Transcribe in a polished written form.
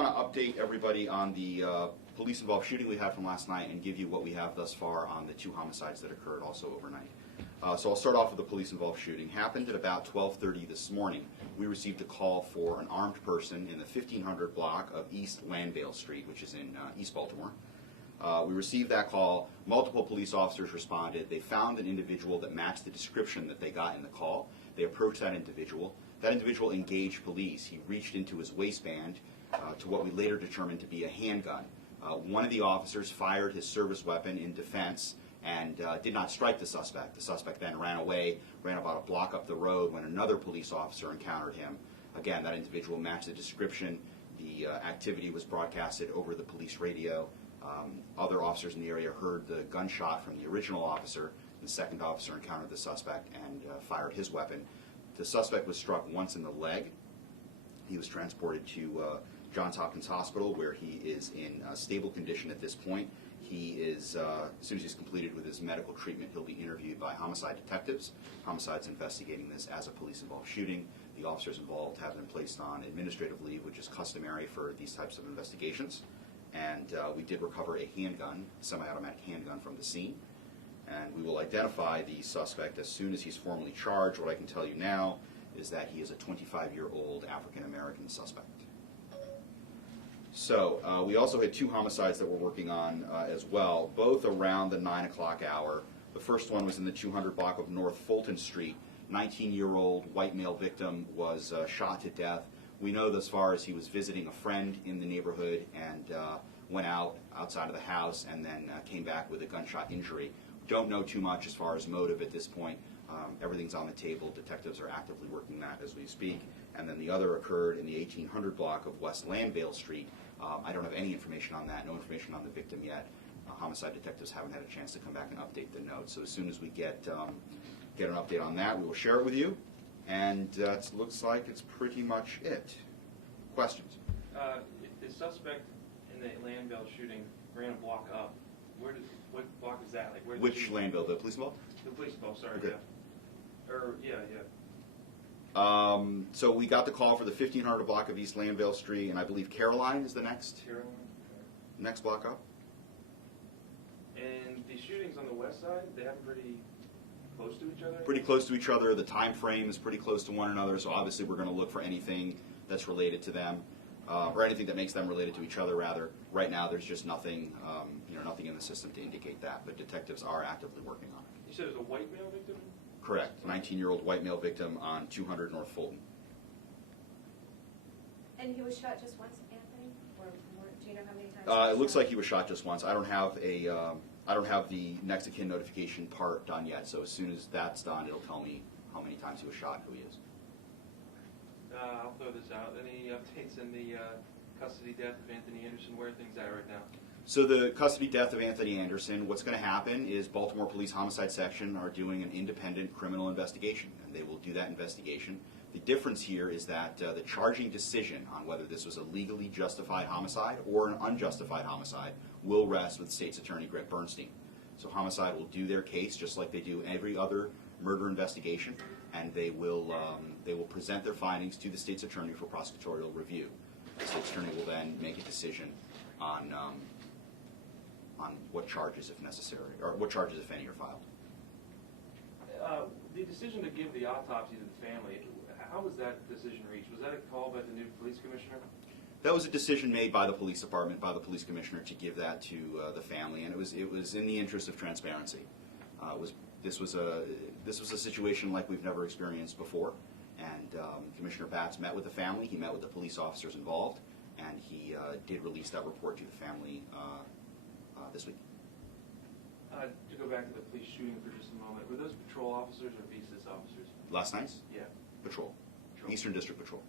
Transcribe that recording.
want to update everybody on the police-involved shooting we had from last night and give you what we have thus far on the 2 homicides that occurred also overnight. So I'll start off with the police-involved shooting. Happened at about 12:30 this morning. We received a call for an armed person in the 1500 block of East Landvale Street, which is in East Baltimore. We received that call. Multiple police officers responded. They found an individual that matched the description that they got in the call. They approached that individual. That individual engaged police. He reached into his waistband to what we later determined to be a handgun. One of the officers fired his service weapon in defense and did not strike the suspect. The suspect then ran away, ran about a block up the road when another police officer encountered him. Again, that individual matched the description. The activity was broadcasted over the police radio. Other officers in the area heard the gunshot from the original officer. The second officer encountered the suspect and fired his weapon. The suspect was struck once in the leg. He was transported to Johns Hopkins Hospital, where he is in stable condition at this point. He is, as soon as he's completed with his medical treatment, he'll be interviewed by homicide detectives. Homicide's investigating this as a police-involved shooting. The officers involved have been placed on administrative leave, which is customary for these types of investigations. And we did recover a handgun, semi-automatic handgun from the scene. And we will identify the suspect as soon as he's formally charged. What I can tell you now is that he is a 25-year-old African-American suspect. So we also had 2 homicides that we're working on as well, both around the 9 o'clock hour. The first one was in the 200 block of North Fulton Street. 19-year-old white male victim was shot to death. We know thus far as he was visiting a friend in the neighborhood and went outside of the house and then came back with a gunshot injury. Don't know too much as far as motive at this point. Everything's on the table. Detectives are actively working that as we speak. And then the other occurred in the 1800 block of West Landvale Street. I don't have any information on that, no information on the victim yet. Homicide detectives haven't had a chance to come back and update the notes. So as soon as we get an update on that, we will share it with you. And it looks like it's pretty much it. Questions? The suspect in the Landvale shooting ran a block up. What block is that? Like, where Which Landvale? The police involved? The police involved, sorry, Okay. yeah. So we got the call for the 1500 block of East Landvale Street, and I believe Caroline is the next block up. And the shootings on the west side, they happen pretty close to each other? Pretty close to each other. The time frame is pretty close to one another, so obviously we're going to look for anything that's related to them, or anything that makes them related to each other, rather. Right now there's just nothing, nothing in the system to indicate that, but detectives are actively working on it. You said it was a white male victim? Correct. 19-year-old white male victim on 200 North Fulton. And he was shot just once, Anthony? Or do you know how many times? It looks like he was shot just once. I don't have the next of kin notification part done yet, so as soon as that's done, it'll tell me how many times he was shot and who he is. I'll throw this out. Any updates in the custody death of Anthony Anderson? Where are things at right now? So the custody death of Anthony Anderson, what's going to happen is Baltimore Police Homicide Section are doing an independent criminal investigation, and they will do that investigation. The difference here is that the charging decision on whether this was a legally justified homicide or an unjustified homicide will rest with State's Attorney Greg Bernstein. So Homicide will do their case just like they do every other murder investigation, and they will present their findings to the State's Attorney for prosecutorial review. The State's Attorney will then make a decision on what charges, if necessary, or what charges, if any, are filed. The decision to give the autopsy to the family, how was that decision reached? Was that a call by the new police commissioner? That was a decision made by the police department, by the police commissioner, to give that to the family, and it was in the interest of transparency. This was a situation like we've never experienced before, and Commissioner Batts met with the family. He met with the police officers involved, and he did release that report to the family this week. To go back to the police shooting for just a moment, were those patrol officers or BSIS officers? Last night's? Yeah. Patrol. Eastern District Patrol.